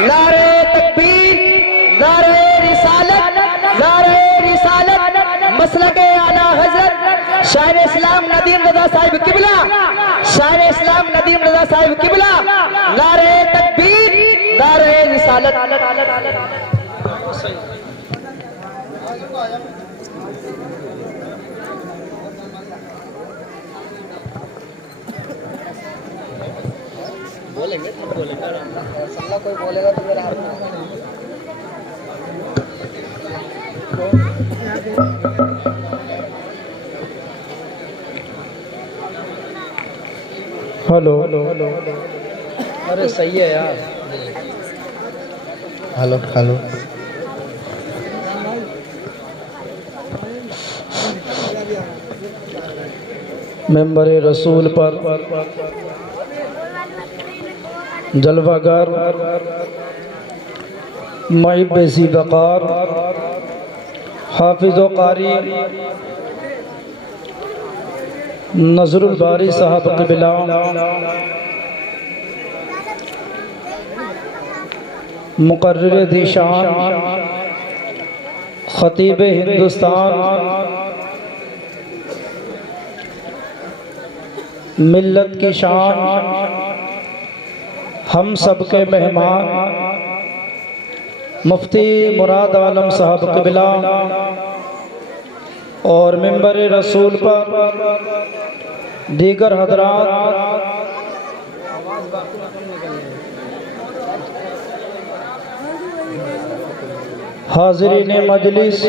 نعرہ تکبیر، نعرہ رسالت، نعرہ رسالت، مسلک اعلیٰ حضرت شاعر اسلام ندیم رضا صاحب قبلہ، شاعر اسلام ندیم رضا صاحب قبلہ، نعرہ تکبیر، نعرہ رسالت۔ بولیں گے تو بولیں گے، اللہ کوئی بولے گا تو میرا ہاتھ ہلو ارے صحیح ہے یار، ہلو ہلو ممبر رسول پر جلوہ گر محب ذی وقار حافظ و قاری نظر الباری صاحب قبلہ، مقرر ذیشان خطیب ہندوستان، ملت کی شان، ہم سب کے مہمان مفتی مراد عالم صاحب قبلہ اور ممبر رسول پر دیگر حضرات، حاضرین مجلس،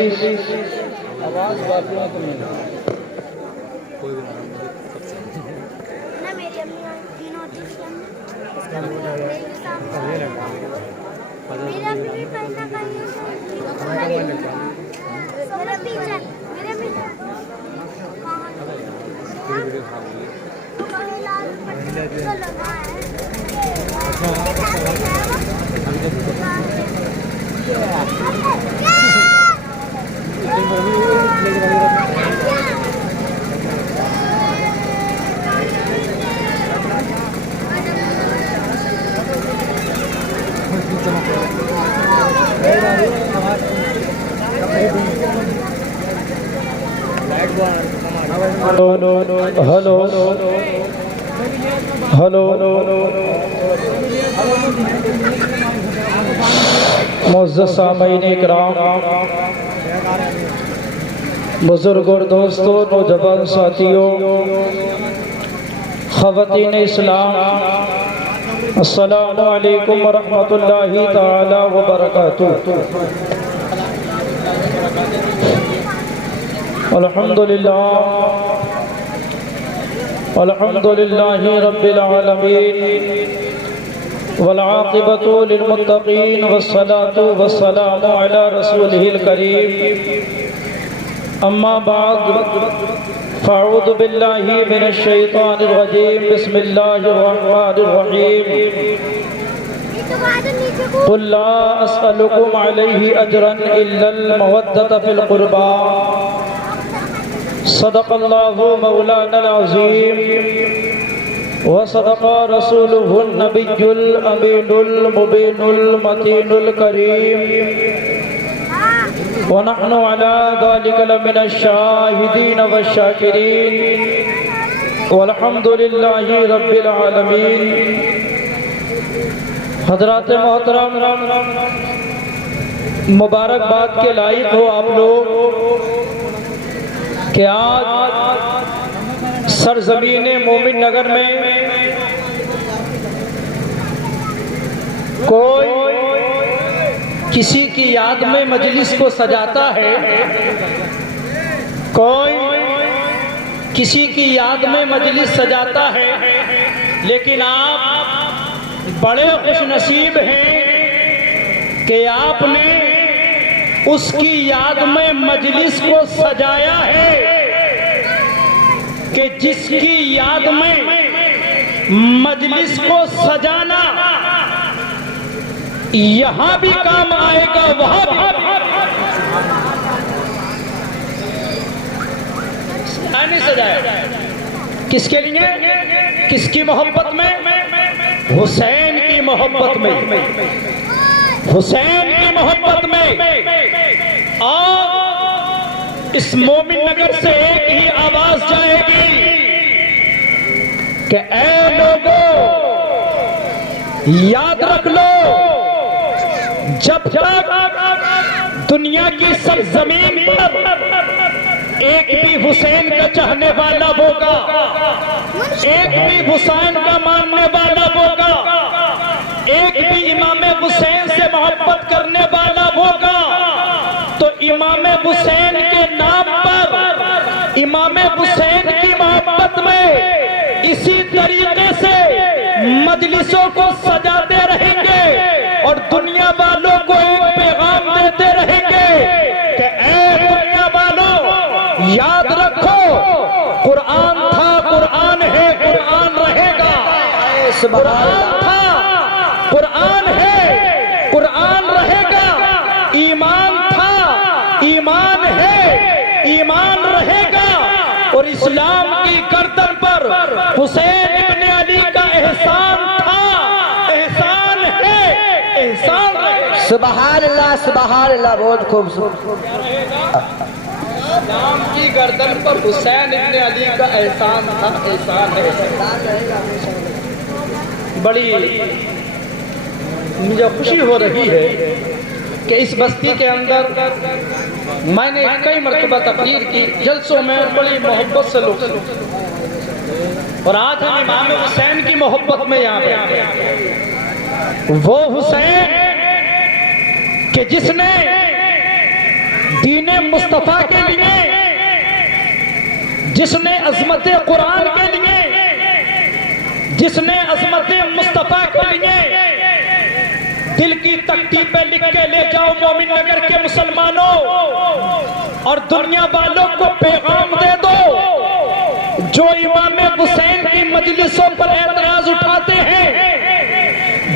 معزز سامعین اکرام، بزرگ اور دوستوں، نوجوان ساتھیوں، خواتین اسلام، السلام علیکم ورحمۃ اللہ تعالی وبرکاتہ۔ الحمدللہ رب العالمین، والعاقبۃ للمتقین، والصلاة والسلام علی رسولہ الکریم، اما بعد، فاعوذ باللہ من الشیطان الرجیم، بسم اللہ الرحمن الرحیم، قل لا اسألکم علیہ اجرا الا المودۃ فی القربى، صدق اللہ مولانا العظیم، وصدق رسوله النبی الامین المبین المتین الکریم، ونحن على ذلك لمن الشاہدین والشاکرین، والحمد للہ رب العالمین۔ حضرات محترم، مبارکباد کے لائق ہو آپ لوگ کہ آج سرزمین مومن نگر میں کوئی کسی کی یاد میں مجلس کو سجاتا ہے، کوئی کسی کی یاد میں مجلس سجاتا ہے، لیکن آپ بڑے خوش نصیب ہیں کہ آپ نے اس کی یاد میں مجلس کو سجایا ہے کہ جس کی یاد میں مجلس کو سجانا یہاں بھی کام آئے گا، وہاں بھی نہیں سجایا۔ کس کے لیے؟ کس کی محبت میں؟ حسین کی محبت میں۔ حسین کی محبت میں اور اس مومن نگر سے ایک ہی آواز جائے گی کہ اے لوگوں یاد رکھ لو، جب تک دنیا کی سب زمین پر ایک بھی حسین کا چاہنے والا ہوگا، ایک بھی حسین کا ماننے والا ہوگا، ایک بھی امام حسین سے محبت کرنے والا ہوگا، تو امام حسین کے نام پر، امام حسین کی محبت میں اسی طریقے سے مجلسوں کو سجاتے رہیں گے اور دنیا والوں کو ایک پیغام دیتے رہیں گے کہ اے دنیا والوں یاد رکھو، قرآن تھا، قرآن ہے، قرآن رہے گا، قرآن تھا، قرآن ہے، قرآن رہے گا، ایمان تھا، ایمان ہے، ایمان رہے گا، اور اسلام کی گردن پر حسین ابن علی کا احسان تھا، احسان ہے، احسان رہے گا۔ سبحان اللہ، سبحان اللہ، بہت خوبصورت۔ اسلام کی گردن پر حسین ابن علی کا احسان تھا، احسان ہے۔ بڑی مجھے خوشی ہو رہی ہے کہ اس بستی کے اندر میں نے کئی مرتبہ تقریر کی، جلسوں میں بڑی محبت سے لوگ سنتے، اور آج ہم امام حسین کی محبت میں یہاں پہ، وہ حسین کہ جس نے دین مصطفیٰ کے لیے، جس نے عظمت قرآن کے لیے، جس نے عظمت مصطفیٰ کے لیے دل کی تختی پہ لکھ کے لے جاؤ مومن نگر کے مسلمانوں اور دنیا والوں کو پیغام دے دو، جو امام حسین کی مجلسوں پر اعتراض اٹھاتے ہیں،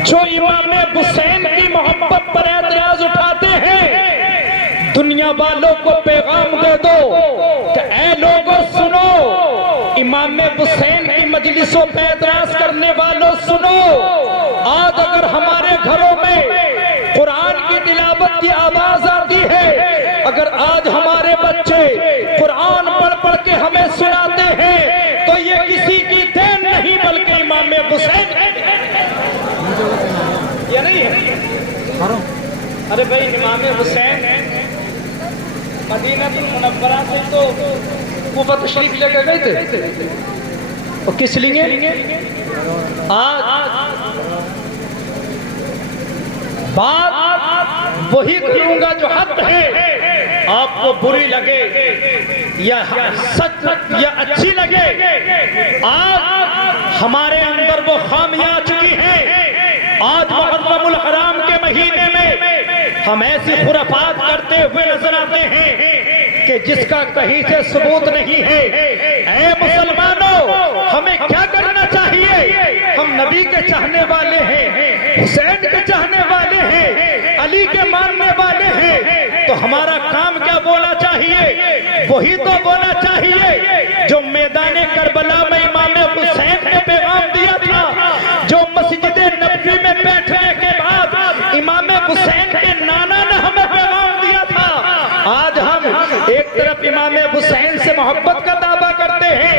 جو امام حسین کی محبت پر اعتراض اٹھاتے ہیں، دنیا والوں کو پیغام دے دو کہ اے لوگوں سنو، امام حسین کی مجلسوں پہ اعتراض کرنے والوں سنو، آج اگر ہمارے گھروں میں قرآن کی تلاوت کی آواز آتی ہے، اگر آج ہمارے بچے قرآن پڑھ پڑھ کے ہمیں سناتے ہیں، تو یہ کسی کی دین نہیں بلکہ امام حسین یہ نہیں ہے۔ ارے بھائی امام حسین مدینہ المنورہ سے تو کوفہ تشریف لے کے گئے تھے، اور کس لیے؟ آج بات وہی کروں گا جو حق ہے، آپ کو بری لگے یا سچ یا اچھی لگے، آج ہمارے اندر وہ خامیاں آ چکی ہیں۔ آج محرم الحرام کے مہینے میں ہم ایسی خرافات کرتے ہوئے نظر آتے ہیں کہ جس کا کہیں سے ثبوت نہیں ہے۔ اے مسلمانوں، ہمیں کیا کرنا چاہیے؟ ہم نبی کے چاہنے والے ہیں، حسین کے چاہنے والے ہیں، علی کے ماننے والے ہیں، تو ہمارا کام کیا بولا چاہیے؟ وہی تو بولا چاہیے جو میدان کربلا میں امام حسین نے پیغام دیا تھا، جو مسجد نبوی میں بیٹھنے کے بعد امام حسین کے نانا نے ہمیں پیغام دیا تھا۔ آج ہم ایک طرف امام حسین سے محبت کا دعویٰ کرتے ہیں،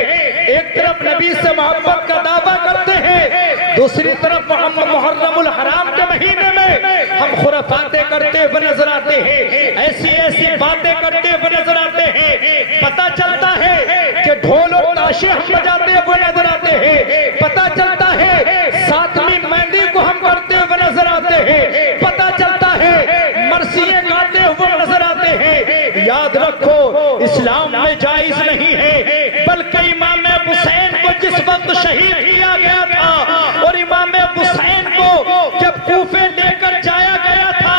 ایک طرف نبی سے محبت کا دعویٰ کرتے ہیں، دوسری طرف محرم الحرام کے مہینے میں ہم خرافاتیں کرتے ہوئے نظر آتے ہیں، ایسی ایسی باتیں کرتے ہوئے نظر آتے ہیں۔ پتہ چلتا ہے کہ ڈھول اور تاشے ہم بجاتے ہوئے نظر آتے ہیں، پتہ چلتا ہے ساتویں مہندی کو ہم کرتے ہوئے نظر آتے ہیں، پتہ چلتا ہے مرثیے گاتے ہوئے نظر آتے ہیں۔ یاد رکھو اسلام میں جائز نہیں ہے، بلکہ امام حسین کو جس وقت شہید کیا گیا تھا اور امام حسین کو جب کوفے لے کر جایا گیا تھا،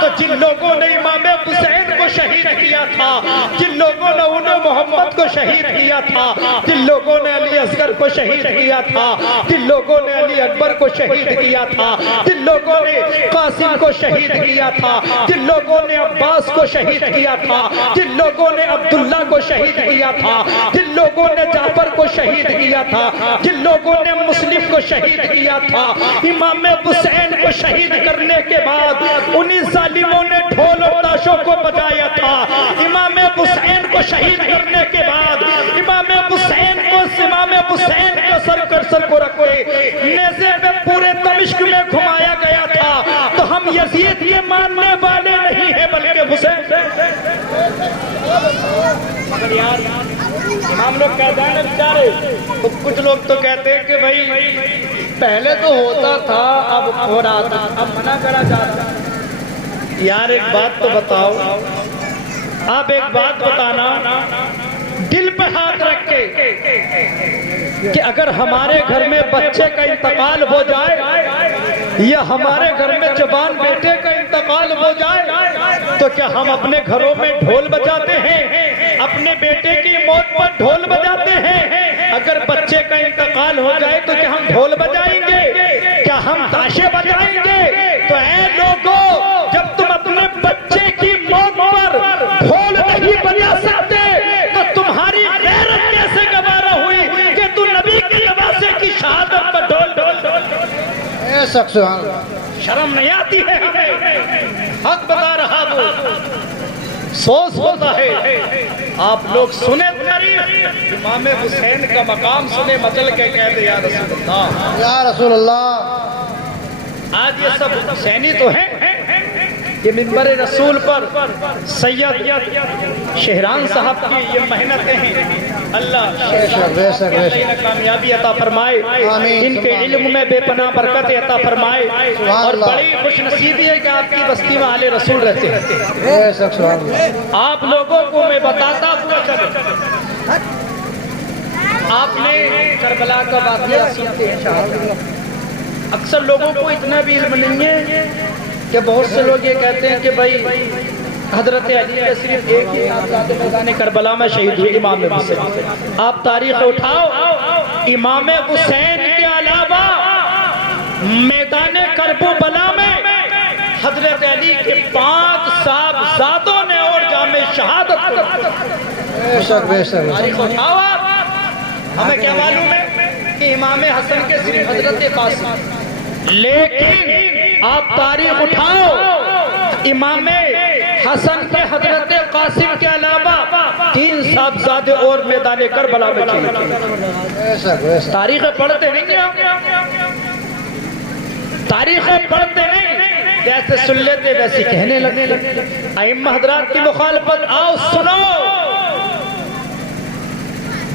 تو جن لوگوں نے امام حسین کو شہید کیا تھا، جن لوگوں نے انہیں محمد کو شہید کیا تھا، جن لوگوں نے علی اصغر کو شہید کیا تھا، جن لوگوں نے علی اکبر کو شہید کیا تھا، جن لوگوں نے قاسم کو شہید کیا تھا، جن لوگوں نے عباس کو شہید کیا تھا، جن لوگوں نے عبداللہ کو شہید کیا تھا، جن لوگوں نے جعفر کو شہید کیا تھا، جن لوگوں نے مسلم کو شہید کیا تھا، امام حسین کو شہید کرنے کے بعد ظالموں نے ڈھول اور تاشوں کو بجایا تھا، امام حسین کو شہید کرنے کے بعد امام حسین کو سر کو رکھ کے نیزے پہ پورے دمشق میں گھمایا گیا تھا۔ تو ہم یزید کے ماننے والے نہیں ہیں بلکہ حسین۔ مگر یار امام لوگ کہتے ہیں بیچارے، کچھ لوگ تو کہتے ہیں کہ بھائی پہلے تو ہوتا تھا اب ہو رہا تھا، اب منع کرا جاتا۔ یار ایک بات تو بتاؤ، آپ ایک بات بتانا دل پہ ہاتھ رکھ کے کہ اگر ہمارے گھر میں بچے کا انتقال ہو جائے یا ہمارے گھر میں جوان بیٹے کا انتقال ہو جائے تو کیا ہم اپنے گھروں میں ڈھول بجاتے ہیں؟ اپنے بیٹے کی موت پر ڈھول بجاتے ہیں؟ اگر بچے کا انتقال ہو جائے تو کیا ہم ڈھول بجائیں گے؟ کیا ہم تاشے بجائیں گے؟ تو اے لوگوں، جب تم اپنے بچے کی موت پر ڈھول نہیں بجا سکتے تو تمہاری غیرت کیسے گوارا ہوئی کہ تو نبی کے نواسے کی شہادت پر ڈھول شرم نہیں آتی ہے ہمیں؟ حق بتا رہا وہ، سوز ہوتا ہے۔ آپ لوگ سنیں تاریخ، امام حسین کا مقام سنیں، مچل کے کہتے یا رسول اللہ، یا رسول اللہ۔ آج یہ سب حسینی تو ہیں، یہ منبر رسول پر سید شہران صاحب کی یہ محنتیں ہیں۔ اللہ کامیابی عطا فرمائے، ان کے علم میں بے پناہ برکت عطا فرمائے، اور بڑی خوش نصیبی ہے کہ آپ کی بستی میں آل رسول رہتے ہیں۔ آپ لوگوں کو میں بتاتا ہوا چلوں، آپ نے کربلا کا واقعہ سنتے ہیں، اکثر لوگوں کو اتنا بھی علم نہیں ہے کہ بہت سے لوگ یہ کہتے ہیں کہ بھائی حضرت علی کے صرف ایک ہی صاحبزادے میدان کربلا میں شہید ہوئے، امام حسین۔ آپ تاریخ اٹھاؤ، امام حسین کے علاوہ میدان کربلا میں حضرت علی کے 5 صاحبزادوں نے اور جام شہادت تاریخ اٹھاؤ۔ ہمیں کیا معلوم ہے کہ امام حسن کے صرف حضرت قاسم، لیکن آپ تاریخ اٹھاؤ، امام حسن کے حضرت قاسم کے علاوہ 3 صاحبزادے اور میدان کربلا میں شہید۔ تاریخیں پڑھتے نہیں ہیں، تاریخیں پڑھتے نہیں، جیسے سن لیتے ویسے کہنے لگے۔ ائمہ حضرات کی مخالفت آؤ سنو۔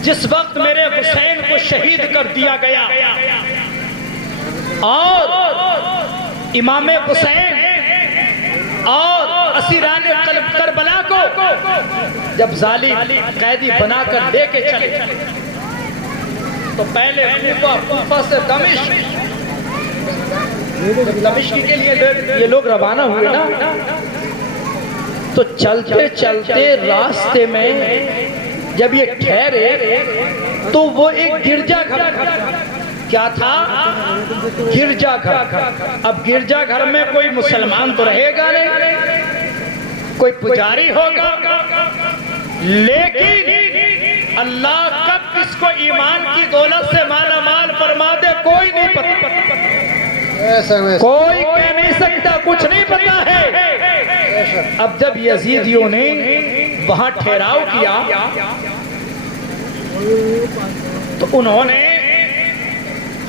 جس وقت میرے حسین کو شہید کر دیا گیا اور امام حسین اور اسیران کربلا کو جب ظالم قیدی بنا کر لے کے چلے تو پہلے کوفہ سے دمشق کے لیے یہ لوگ روانہ ہوئے نا، تو چلتے چلتے راستے میں جب یہ ٹھہرے تو وہ ایک گرجا گھر، کیا تھا؟ گرجا گھر۔ اب گرجا گھر میں کوئی مسلمان تو رہے گا نہیں، کوئی پجاری ہوگا، لیکن اللہ کب کس کو ایمان کی دولت سے مالا مال فرما دے کوئی نہیں پتا، کوئی کہہ نہیں سکتا، کچھ نہیں پتا ہے۔ اب جب یزیدیوں نے وہاں ٹھہراؤ کیا تو انہوں نے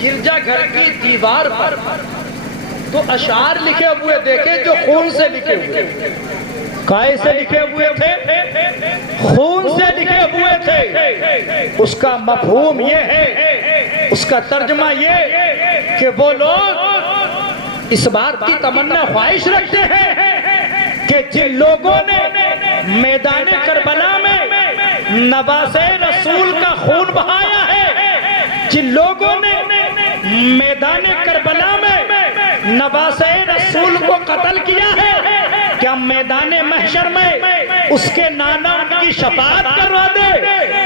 گرجا گھر کی دیوار پر تو اشعار لکھے ہوئے دیکھے جو خون سے لکھے ہوئے، کائے سے لکھے ہوئے تھے، خون سے لکھے ہوئے تھے۔ اس کا مفہوم یہ ہے، اس کا ترجمہ یہ کہ وہ لوگ اس بات کی تمنا خواہش رکھتے ہیں کہ جن لوگوں نے میدان کربلا میں نواز رسول کا خون بہایا ہے، جن لوگوں نے میدان کربلا میں نواز رسول کو قتل کیا ہے، کیا میدان محشر میں اس کے نانا ان کی شفاعت کروا دے؟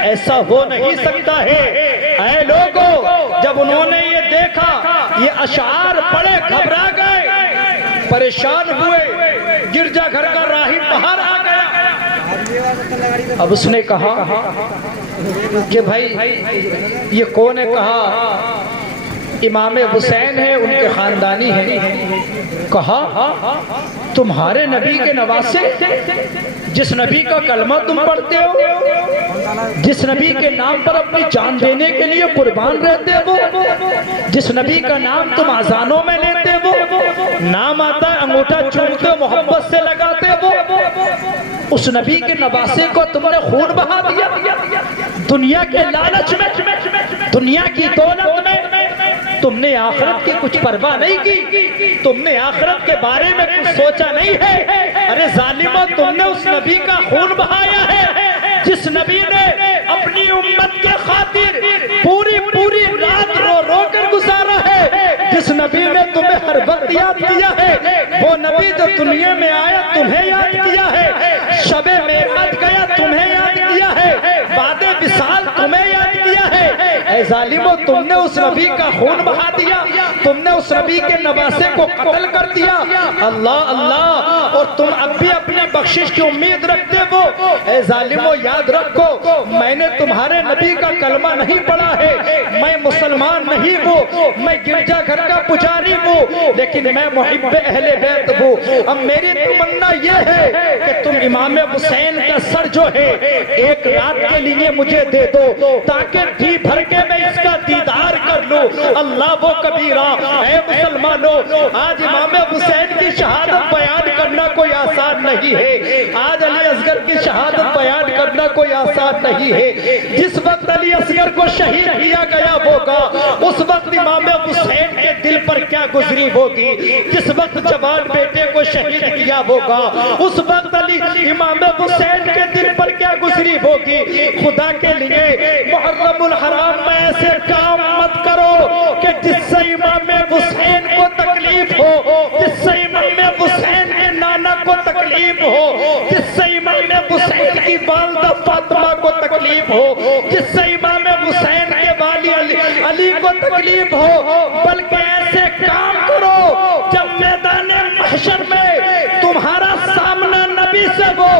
ایسا ہو نہیں سکتا ہے۔ اے لوگوں، جب انہوں نے یہ دیکھا، یہ اشعار پڑھے، گھبرا گئے، پریشان ہوئے، گرجا گھر کا راہب باہر آ گیا۔ اب اس نے کہا کہ بھائی یہ کون ہے؟ کہا امام حسین ہے، ان کے خاندانی ہیں. کہا تمہارے نبی کے نواسے، جس نبی کا کلمہ تم پڑھتے ہو، جس نبی کے نام پر اپنی جان دینے کے لیے قربان رہتے ہو، جس نبی کا نام تم اذانوں میں لیتے ہو، نام آتا ہے انگوٹھا چومتے محبت سے لگاتے ہو، اس نبی کے نواسے کو تم نے خون بہا دیا. دنیا کے لالچ میں، دنیا کی دولت میں تم نے آخرت کی کچھ پرواہ نہیں کی، تم نے آخرت کے بارے میں کچھ سوچا نہیں ہے. ارے ظالمہ، تم نے اس نبی کا خون بہایا ہے جس نبی نے اپنی امت کے خاطر پوری رات رو رو کر گزارا ہے، جس نبی نے تمہیں ہر وقت یاد کیا ہے، وہ نبی جو دنیا میں آیا تمہیں یاد کیا ہے، شب معراج گیا تمہیں یاد کیا ہے، بعد وصال تمہیں یاد کیا ہے. اے ظالمو، تم نے اس نبی کا خون بہا دیا، تم نے اس نبی کے نواسے کو قتل کر دیا. اللہ اللہ، اور تم اب بھی اپنے بخشش کی امید رکھتے ہو. اے ظالمو، یاد رکھو، میں نے تمہارے نبی کا کلمہ نہیں پڑھا ہے، میں مسلمان نہیں ہوں، میں گرجا گھر کا پجاری ہوں، لیکن میں محب اہل بیت ہوں. اب میری تمنا یہ ہے کہ تم امام حسین کا سر جو ہے ایک رات کے لیے مجھے دے دو، تاکہ جی بھر کے میں اس کا دیدار کر لوں. اللہ وہ کبیرہ. اے مسلمانوں، آج امام حسین کی شہادت بیان کرنا کوئی آسان نہیں ہے، آج علی اصغر کی شہادت بیان کرنا کوئی آسان نہیں ہے. جس وقت علی اصغر کو شہید کیا گیا ہوگا، اس وقت امام حسین کے دل پر کیا گزری ہوگی. جس وقت جوان بیٹے کو شہید کیا ہوگا، اس وقت امام حسین کے دل پر کیا گزری ہوگی. خدا کے لیے محرم الحرام میں ایسے کام مت کرو کہ جس سے امام حسین کو تکلیف ہو، جس سے امام حسین کے نانا کو تکلیف ہو، جس سے امام حسین کی والدہ فاطمہ کو تکلیف ہو، جس سے امام حسین کے والی علی کو تکلیف ہو. بلکہ ایسے کام کرو جب میدان محشر میں تمہارا سامنا نبی سے ہو،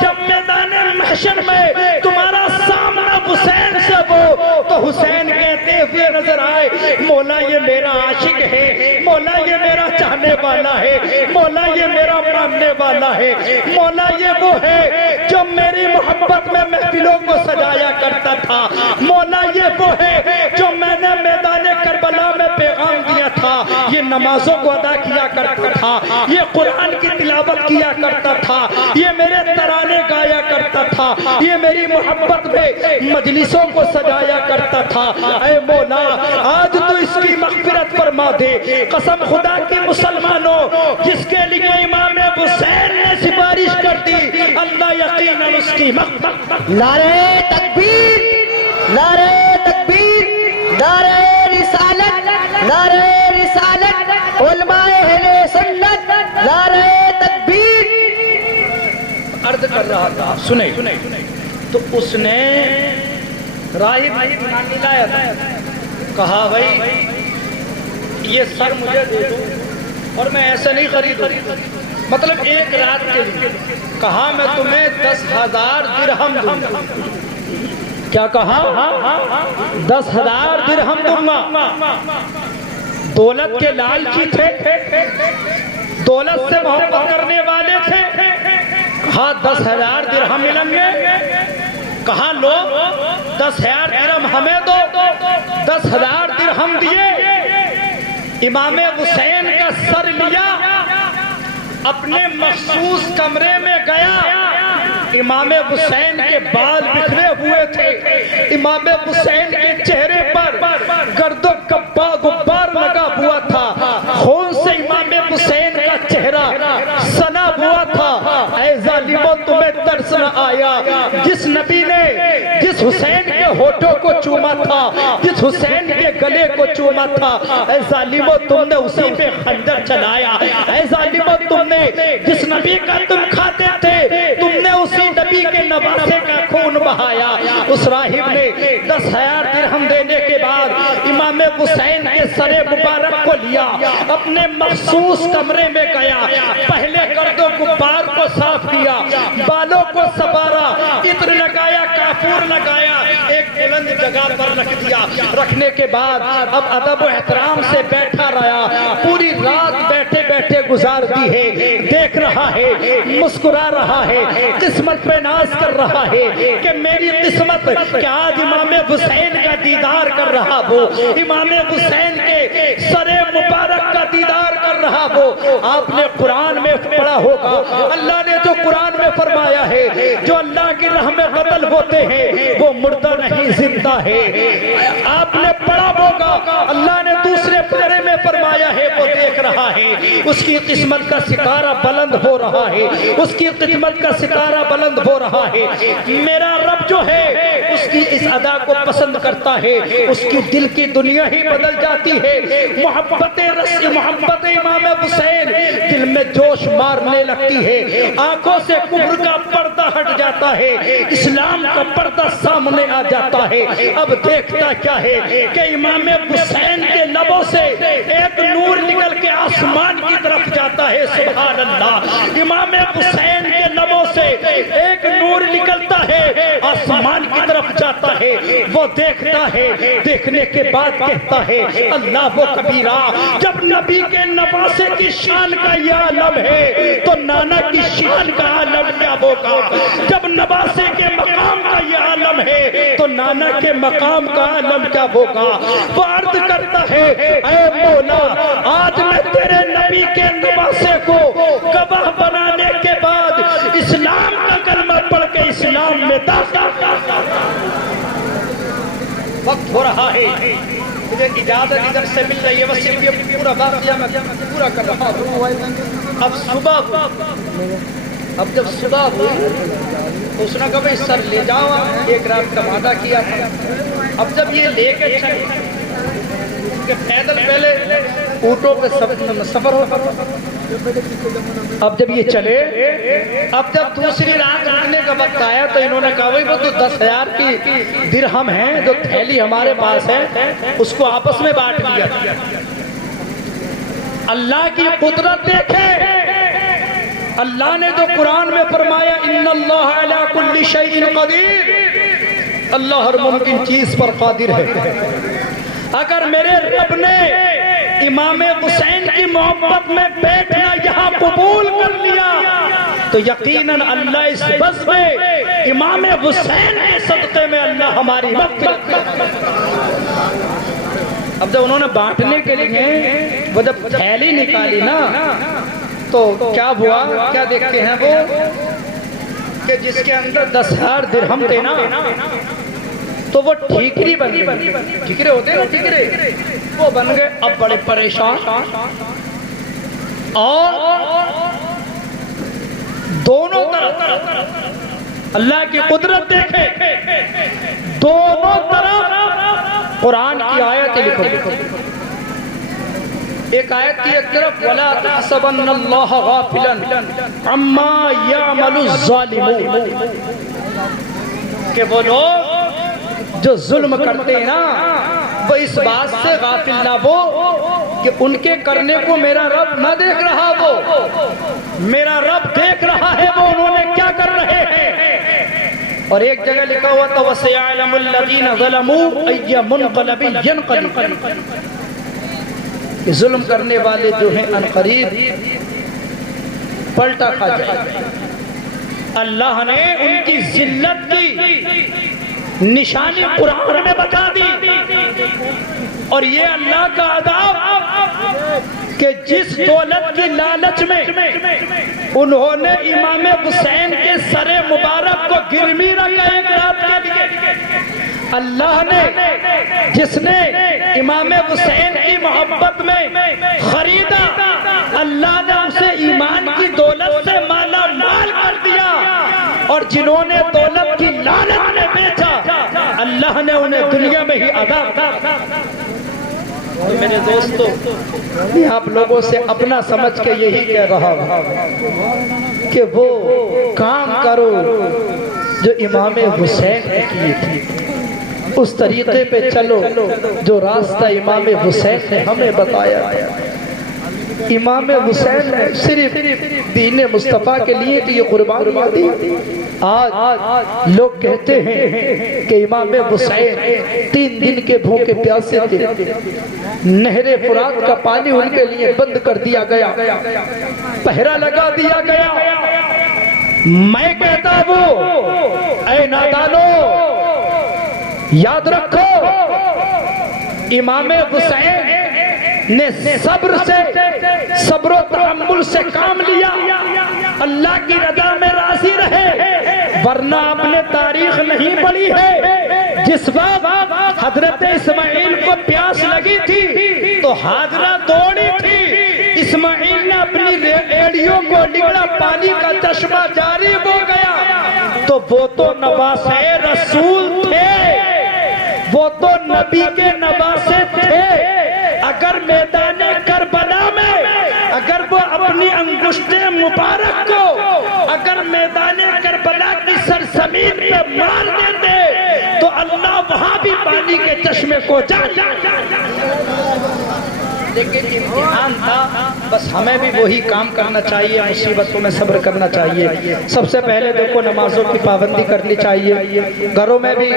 جب میدان محشر میں تمہارا سامنا حسین سے ہو، تو حسین کہتے ہوئے نظر آئے، مولا یہ میرا عاشق ہے، مولا یہ میرا چاہنے والا ہے، مولا یہ میرا ماننے والا ہے، مولا یہ وہ ہے جو میری محبت میں محفلوں کو سجایا کرتا تھا، مولا یہ وہ ہے جو میں نے میدان کربلا میں پیغام دیا تھا، یہ نمازوں کو ادا کیا کرتا تھا، یہ قرآن کی تلاوت کیا کرتا تھا، یہ میرے ترانے گایا کرتا تھا، یہ میری محبت میں مجلسوں کو سجایا کرتا تھا. اے مولا، آج تو اس کی مغفرت فرما دے. قسم خدا کی مسلمانوں، جس کے لیے امام حسین نے سفارش کر دی، اللہ یقیناً اس کی مغفرت. نعرہ تکبیر، نعرہ تکبیر، نعرہ رسالت، نعرہ رسالت، علماء اہل سنت، نعرہ تکبیر. عرض کر رہا تھا، سنیں تو اس نے راہب یونانی لایا تھا، کہا بھائی یہ سر مجھے دے دو، اور میں ایسے نہیں خریدوں، مطلب ایک رات کے لیے. کہا میں تمہیں 10,000 درہم دوں گا. کیا کہا؟ 10,000 درہم دوں گا. دولت کے لالچی تھے، دولت سے محبت کرنے والے تھے. کہا 10,000 درہم ملیں گے. کہا لو 10,000 درہم ہمیں دو. 10,000 درہم دیے. امام حسین کا سر لیا، اپنے مخصوص کمرے میں گیا. امام حسین کے بال بکھرے ہوئے تھے، امام حسین کے چہرے پر گرد و غبار لگا ہوا تھا، خون سے امام حسین کا چہرہ سنا ہوا تھا. اے ظالموں، تمہیں ترس نہ آیا؟ جس نبی نے جس حسین کے ہونٹوں کو چوما تھا، جس حسین کے گلے کو چوما تھا، اے ظالموں تم نے اسی پہ خنجر چلایا. اے ظالموں، تم نے جس نبی کا تم کھاتے تھے، تم نے اسی نبی کے نواسے کا خون بہایا. اس راہب نے 10,000 درہم دینے کے بعد امام حسین کے سر مبارک کو لیا، اپنے مخصوص کمرے میں گیا، پہلے گرد و غبار کو صاف کیا، بالوں کو سنوارا، عطر لگایا، کافور لگایا، ایک بلند جگہ پر رکھ دیا، رکھنے کے بعد اب ادب و احترام سے بیٹھا رہا، پوری رات بیٹھے بیٹھے گزار دی ہے، دیکھ رہا ہے، مسکرا رہا ہے، قسمت پہ ناز کر رہا ہے کہ میری قسمت کہ آج امام حسین کا دیدار کر رہا ہو، امام حسین کے سر مبارک کا دیدار کر رہا ہو۔ آپ نے قرآن میں پڑھا ہوگا، اللہ نے جو قرآن میں فرمایا ہے، جو اللہ کی راہ میں قتل ہوتے ہیں وہ مردہ نہیں زندہ ہے۔ آپ نے پڑھا ہوگا، اللہ نے دوسرے پارے میں فرمایا ہے، وہ دیکھ رہا ہے، اس کی قسمت کا ستارہ بلند ہو رہا ہے، اس کی قسمت کا ستارہ بلند ہو رہا ہے۔ میرا رب جو ہے اس کی اس ادا کو پسند کرتا ہے، اس کی دل کی دنیا ہی بدل جاتی ہے۔ محبت امام حسین دل میں جوش مارنے لگتی ہے، آنکھوں سے کفر کا پردہ ہٹ جاتا ہے، اسلام کا پردہ سامنے آ جاتا ہے۔ اب دیکھتا کیا ہے کہ امام حسین کے لبوں سے ایک نور نکل کے آسمان کی طرف جاتا ہے، سبحان اللہ۔ امام حسین کے لبوں سے ایک نور نکلتا ہے، آسمان کی طرف جاتا ہے، وہ دیکھتا ہے، دیکھنے کے بعد کہتا ہے اللہ و کبیرہ۔ جب نبی کے نواسے کی شان کا یہ عالم ہے تو نانا کی شان کا عالم کیا ہوگا؟ جب نواسے کے مقام کا یہ عالم ہے تو نانا کے مقام کا عالم کیا ہوگا؟ وہ عرض کرتا ہے اے مولا، آج میں تیرے نبی کے نواسے کو گواہ بنانے کے بعد اسلام کا کلمہ پڑھ کے اسلام میں داخل وقت ہو رہا ہے، مجھے اجازت ادھر سے مل رہی ہے، بس یہ پورا واقعہ میں پورا کر رہا ہوں۔ اب صبح ہوئی، اب جب صبح ہوئی تو اس نے کہا بھئی سر لے جاؤ، ایک رات کا وعدہ کیا تھا۔ اب جب یہ لے کے چلے کہ پیدل پہلے اونٹوں پہ سفر ہوتا تھا، اب جب یہ چلے، اب جب دوسری رات رکنے کا وقت آیا تو انہوں نے کہا بھئی وہ تو 10,000 کی درہم ہیں جو تھیلی ہمارے پاس ہے، اس کو آپس میں بانٹ لیا۔ اللہ کی قدرت دیکھے، اللہ نے جو قرآن میں فرمایا ان اللہ علی کل شیء قدیر، اللہ ہر ممکن چیز پر قادر ہے۔ اگر میرے رب نے امام حسین کی محبت میں بیٹھنا یہاں قبول کر لیا تو یقیناً اللہ اس بس میں امام حسین کے صدقے میں اللہ ہماری مغفرت کرے۔ اب جب انہوں نے بانٹنے کے لیے وہ جب تھیلی نکالی نا تو کیا ہوا، کیا دیکھتے ہیں وہ کہ جس کے اندر 10,000 درہم تھے نا تو وہ ٹھیکری بن گئی، ٹھیکرے ہوتے ہیں نا، ٹھیکرے وہ بن گئے۔ اب بڑے پریشان، اور دونوں طرف اللہ کی قدرت دیکھے، دونوں طرف قرآن کی آیت لکھو۔ ایک آیت کی ایک طرف وَلَا تَحْسَبَنَّ اللَّهَ غَافِلًا عَمَّا يَعْمَلُ الظَّالِمُونَ، کہ وہ لوگ جو ظلم کرتے ہیں نا وہ اس بات سے غافل نہ ہو کہ ان کے کرنے کو میرا رب نہ دیکھ رہا، وہ میرا رب دیکھ رہا ہے وہ انہوں نے کیا کر رہے ہیں۔ اور ایک جگہ لکھا ہوا تھا وَسَيَعْلَمُ الَّذِينَ ظَلَمُوا أَيَّ مُنْقَلَبٍ يَنْقَلِبُونَ، کہ ظلم کرنے والے جو ہیں عنقریب پلٹا کھا جائے۔ اللہ نے ان کی ذلت کی نشانی قرآن میں بتا دی، اور یہ اللہ کا عذاب کہ جس دولت کی لالچ میں انہوں نے امام حسین کے سر مبارک کو گرمی رکھا ایک رات کے لیے، اللہ نے جس نے امام حسین کی محبت میں خریدا، اللہ نے اسے ایمان کی دولت سے مالا مال کر دیا، اور جنہوں نے دولت کی لالچ میں بیچا اللہ نے انہیں دنیا میں ہی عذاب دیا۔ میرے دوستو، میں آپ لوگوں سے اپنا سمجھ کے یہی کہہ رہا ہوں کہ وہ کام کرو جو امام حسین نے کیے تھے، اس طریقے پہ چلو جو راستہ امام حسین نے ہمیں بتایا۔ امام حسین نے صرف دین مصطفیٰ کے لیے تو یہ قربانیاں دی. آج لوگ کہتے ہیں کہ امام حسین 3 دن کے بھوکے پیاسے تھے, نہر فرات کا پانی ان کے لیے بند کر دیا گیا, پہرا لگا دیا گیا. میں کہتا ہوں اے نادانو, یاد رکھو امام حسین نے صبر و تحمل سے کام لیا, اللہ کی رضا میں راضی رہے, ورنہ آپ نے تاریخ نہیں پڑھی ہے. جس وقت حضرت اسماعیل کو پیاس لگی تھی تو ہاجرہ دوڑی تھی, اسماعیل نے اپنی ایڑیوں کو نگڑا, پانی کا چشمہ جاری ہو گیا. تو وہ تو نواسے رسول تھے, وہ تو نبی کے نواسے تھے. اگر میدان کربلا میں اگر وہ اپنی انگشت مبارک کو اگر میدان کربلا کی سرزمین پہ مار دیتے تو اللہ وہاں بھی پانی کے چشمے کو لیکن امتحان تھا. بس ہمیں بھی وہی کام کرنا چاہیے, مصیبتوں میں صبر کرنا چاہیے. سب سے پہلے دیکھو نمازوں کی پابندی کرنی چاہیے, گھروں میں بھی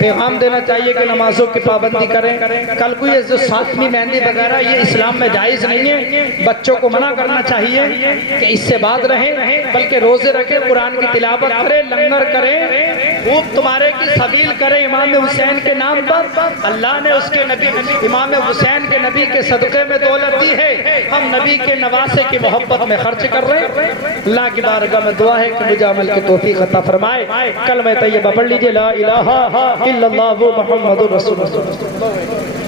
پیغام دینا چاہیے کہ نمازوں کی پابندی کریں. کل کو یہ جو 7ویں مہندی وغیرہ یہ اسلام میں جائز نہیں ہے, بچوں کو منع کرنا چاہیے کہ اس سے بعد رہیں, بلکہ روزے رکھیں, قرآن کی تلاوت کریں, لنگر کریں, خوب تمہارے کی سبیل کریں امام حسین کے نام پر. اللہ نے اس کے نبی امام حسین کے نبی کے صدقے میں دولت دی ہے, ہم نبی کے نواسے کی محبت میں خرچ کر رہے ہیں. اللہ کی بارگاہ میں دعا ہے کہ مجھے عمل کی توفیق عطا فرمائے. کلمہ طیبہ پڑھ لیجئے, لا الہ الا اللہ محمد رسول اللہ.